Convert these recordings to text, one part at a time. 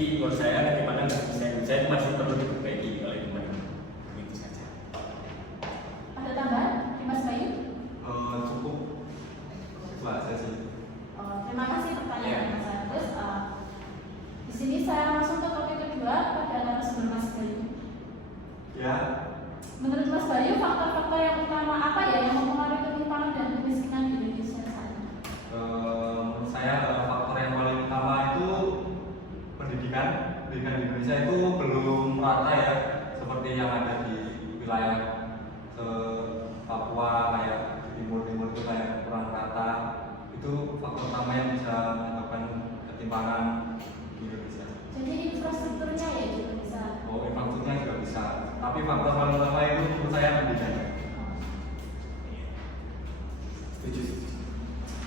Jadi menurut saya ketimpangan nggak bisa saya masih perlu diperbaiki oleh teman-teman. Itu saja. Ada tambahan, Mas Bayu? Cukup. Bahasa sih. Terima kasih pertanyaan Mas Agus. Di sini saya langsung ke topik kedua pada narasumber Mas Bayu. Ya. Menurut Mas Bayu, faktor-faktor yang utama apa ya yang mempengaruhi ketimpangan dan kemiskinan di Indonesia saat ini? Menurut saya faktor yang paling utama itu pendidikan di Indonesia itu belum merata ya, seperti yang ada di wilayah Papua, kayak di timur itu kayak kurang rata. Itu faktor utama yang bisa menyebabkan ketimpangan di Indonesia. Jadi infrastrukturnya ya juga bisa. Infrastrukturnya juga bisa, tapi faktor paling utama itu menurut saya pendidikan. Setuju.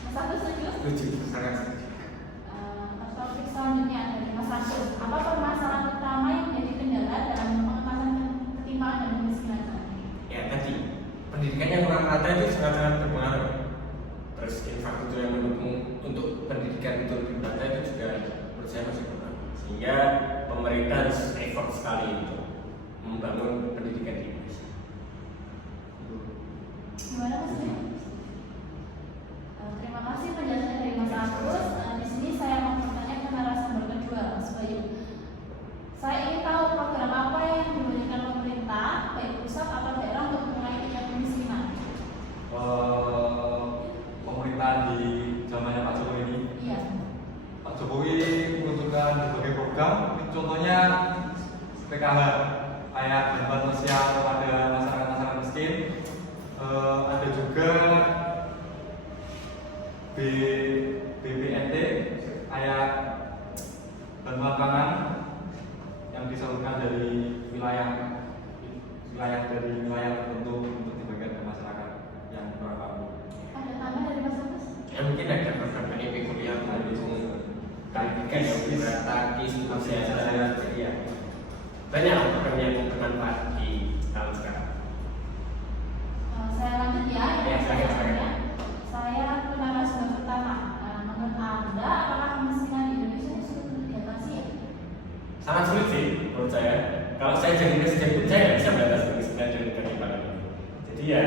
Mas Agus setuju? Setuju. Sangat setuju. Topik selanjutnya dari Mas Agus. Apa permasalahan utama yang menjadi kendala dalam pengentasan ketimpangan dan kemiskinan saat ini? Ya tadi pendidikan yang kurang rata itu sangat-sangat berpengaruh. Terus infrastruktur yang mendukung untuk pendidikan itu lebih merata itu juga menurut saya masih kurang. Sehingga pemerintah harus effort sekali untuk membangun pendidikan di Indonesia. Gimana Mas Bayu? Terima kasih penjelasan dari Mas Agus. Di sini saya mau bertanya ke narasumber kedua, Mas Bayu. Saya ingin tahu program apa yang diberikan pemerintah, baik pusat atau daerah untuk mengurangi tingkat kemiskinan. Pemerintahan di zamannya Pak Jokowi ini. Iya. Pak Jokowi menunjukkan berbagai program, contohnya PKH, kayak bantuan sosial kepada masyarakat miskin. Ada juga BPNT, kayak bantuan pangan yang disalurkan dari wilayah tertentu untuk dibagikan ke masyarakat yang kurang mampu. Ada tambahan dari Mas Agus? Ya mungkin ada program KIP kuliah mendukung kalifikasi yang berata di seterusnya ya. Banyak program yang bermanfaat di tahun sekarang. Saya lanjut ya. Ya, silakan. Saya ke narasumber pertama. Menurut Anda, apakah kemiskinan di Indonesia sulit diatasi ya? Sangat sulit sih menurut saya. Kalau saya jadi presiden pun saya nggak bisa membatasi kemiskinan dan ketimpangan. Jadi ya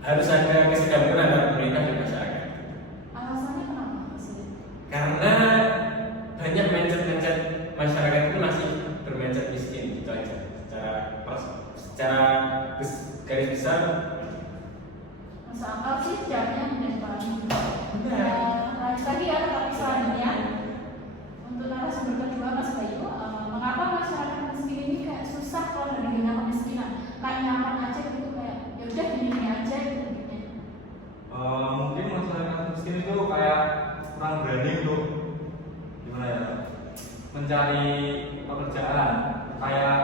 harus ada kesedaran antara pemerintah dan masyarakat. Alasannya kenapa sulit? Karena banyak mindset masyarakat itu masih bermindset miskin gitu aja. Secara garis besar. Masuk akal sih jamnya dan paling. Lanjut lagi ya topik selanjutnya. Untuk narasumber kedua Mas Bayu, mengapa masyarakat miskin ini kayak susah kalau dari dunia kemiskinan? Kayak nyaman aja gitu, kayak ya udah gini aja gitu. Mungkin masyarakat miskin itu kayak kurang berani untuk gimana ya, mencari pekerjaan. Kayak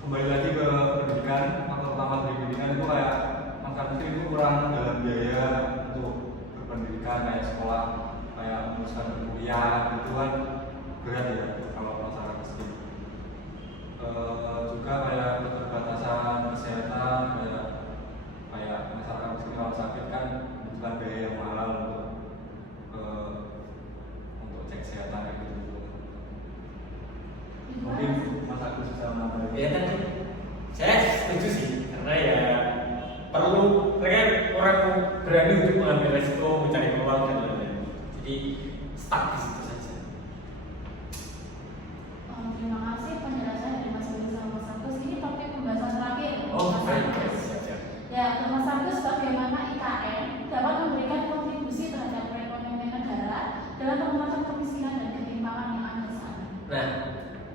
kembali lagi ke pendidikan, faktor utama dari pendidikan itu kayak masyarakat miskin itu kurang dalam biaya untuk berpendidikan, kayak sekolah, kayak meneruskan kuliah itu kan berat ya kalau masyarakat miskin. Juga kayak keterbatasan kesehatan, kayak masyarakat miskin kalau sakit kan butuhkan biaya yang mahal untuk cek kesehatan kayak gitu. Mungkin Mas Agus bisa menambahkan. Ya tadi saya setuju sih karena ya perlu mereka orang berani untuk mengambil resiko mencari peluang dan lain-lain. Jadi stuck di situ saja. Terima kasih penjelasan dari Mas Bayu sama Mas Agus. Ini topik pembahasan terakhir. Baik. Ya, Mas Agus, bagaimana IKN dapat memberikan kontribusi terhadap perekonomian negara dalam pengentasan kemiskinan dan ketimpangan yang ada saat ini? Nah,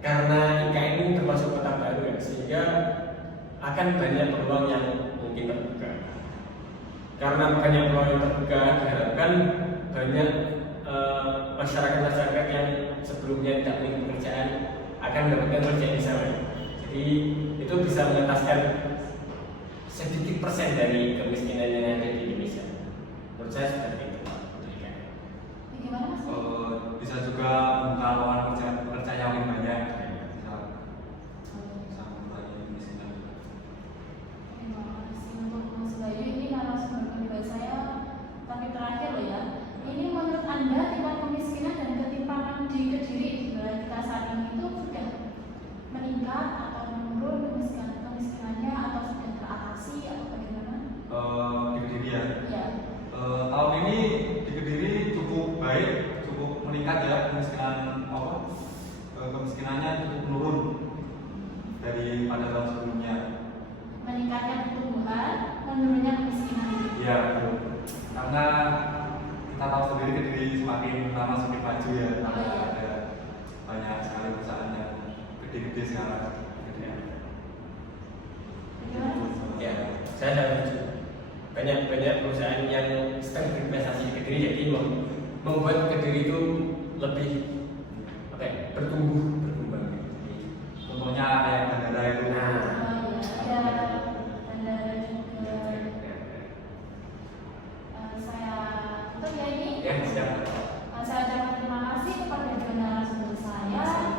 karena IKN ini termasuk kota baru ya, sehingga akan banyak peluang yang mungkin terbuka. Karena banyak peluang yang terbuka, diharapkan banyak masyarakat yang sebelumnya tidak punya pekerjaan akan mendapatkan pekerjaan di sana. Jadi itu bisa mengentaskan sedikit persen dari kemiskinan yang ada di Indonesia. Menurut saya seperti itu. Bagaimana Mas? Bisa juga membuka lowongan pekerjaan yang lebih banyak. Bisa mengurangi kemiskinan. Terima kasih untuk Mas Bayu. Ini narasumber kedua saya, tapi terakhir loh ya. Ini menurut Anda tingkat kemiskinan dan ketimpangan di lama semakin maju ya, tambah ada banyak sekali perusahaan yang gede-gede sekarang. Gitu ya. Ya, saya ada banyak perusahaan yang sedang berinvestasi di Kediri, jadi membuat Kediri itu lebih apa ya, berkembang gitu. Contohnya kayak bandara itu. Nah, Ada bandara juga. Saya untuk ya ini. ya siap. Saya ucapkan terima kasih kepada dua narasumber saya.